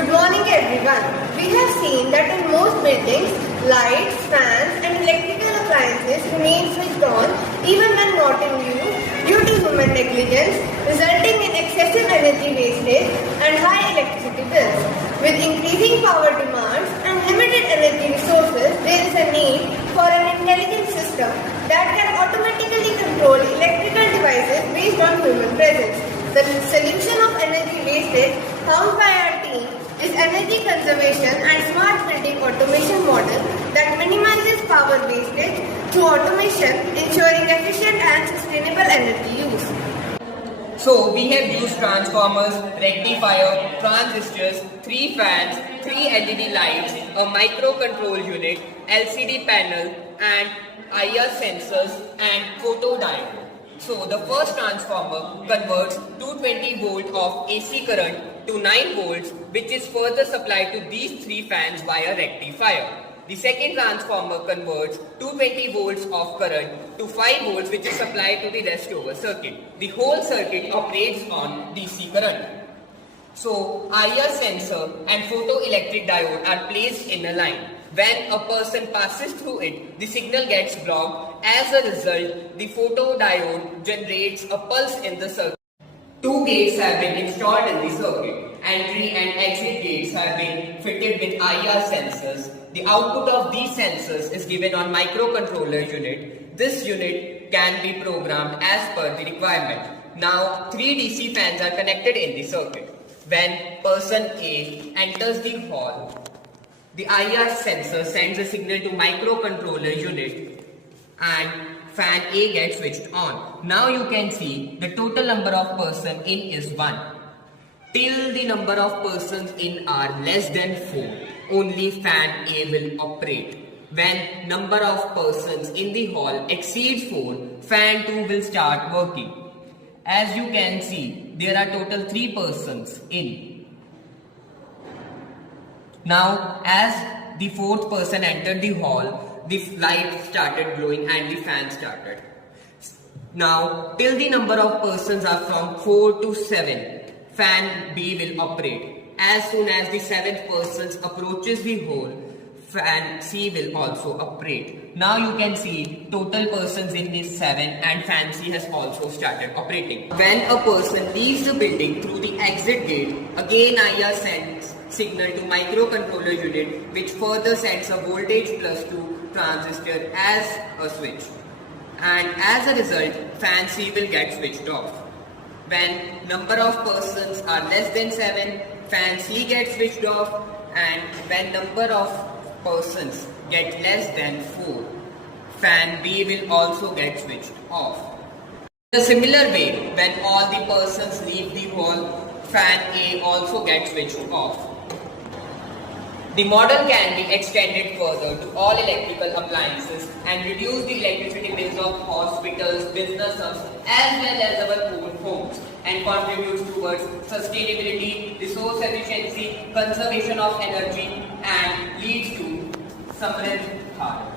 Good morning everyone. We have seen that in most buildings, lights, fans and electrical appliances remain switched on even when not in use due to human negligence, resulting in excessive energy wastage and high electricity bills. With increasing power demands and limited energy resources, there is a need for an intelligent system that can automatically control electrical devices based on human presence. The solution of energy wastage found by our team is energy conservation and smart building automation model that minimizes power wastage through automation, ensuring efficient and sustainable energy use. So we have used transformers, rectifier, transistors, 3 fans, 3 LED lights, a microcontrol unit, LCD panel and IR sensors and photodiode. So the first transformer converts 220 volt of AC current to 9 volts, which is further supplied to these 3 fans via rectifier. The second transformer converts 220 volts of current to 5 volts, which is supplied to the rest over circuit. The whole circuit operates on DC current. So IR sensor and photoelectric diode are placed in a line. When a person passes through it, the signal gets blocked. As a result, the photodiode generates a pulse in the circuit. 2 gates have been installed in the circuit. Entry and exit gates have been fitted with IR sensors. The output of these sensors is given on microcontroller unit. This unit can be programmed as per the requirement. Now 3 DC fans are connected in the circuit. When person A enters the hall, the IR sensor sends a signal to microcontroller unit and fan A gets switched on. Now you can see the total number of persons in is 1. Till the number of persons in are less than 4, only fan A will operate. When number of persons in the hall exceeds 4, fan 2 will start working. As you can see, there are total 3 persons in. Now, as the 4th person entered the hall, the light started glowing and the fan started. Now, till the number of persons are from 4 to 7, fan B will operate. As soon as the 7th person approaches the hole, fan C will also operate. Now you can see total persons in is 7 and fan C has also started operating. When a person leaves the building through the exit gate, again IR sends signal to microcontroller unit, which further sends a voltage plus to transistor as a switch. And as a result, fan C will get switched off. When number of persons are less than 7, fan C gets switched off, and when number of persons get less than 4, fan B will also get switched off. In a similar way, when all the persons leave the hall, fan A also gets switched off. The model can be extended further to all electrical appliances and reduce the electricity bills of hospitals, businesses as well as our own homes, and contributes towards sustainability, resource efficiency, conservation of energy and leads to Samriddh Bharat.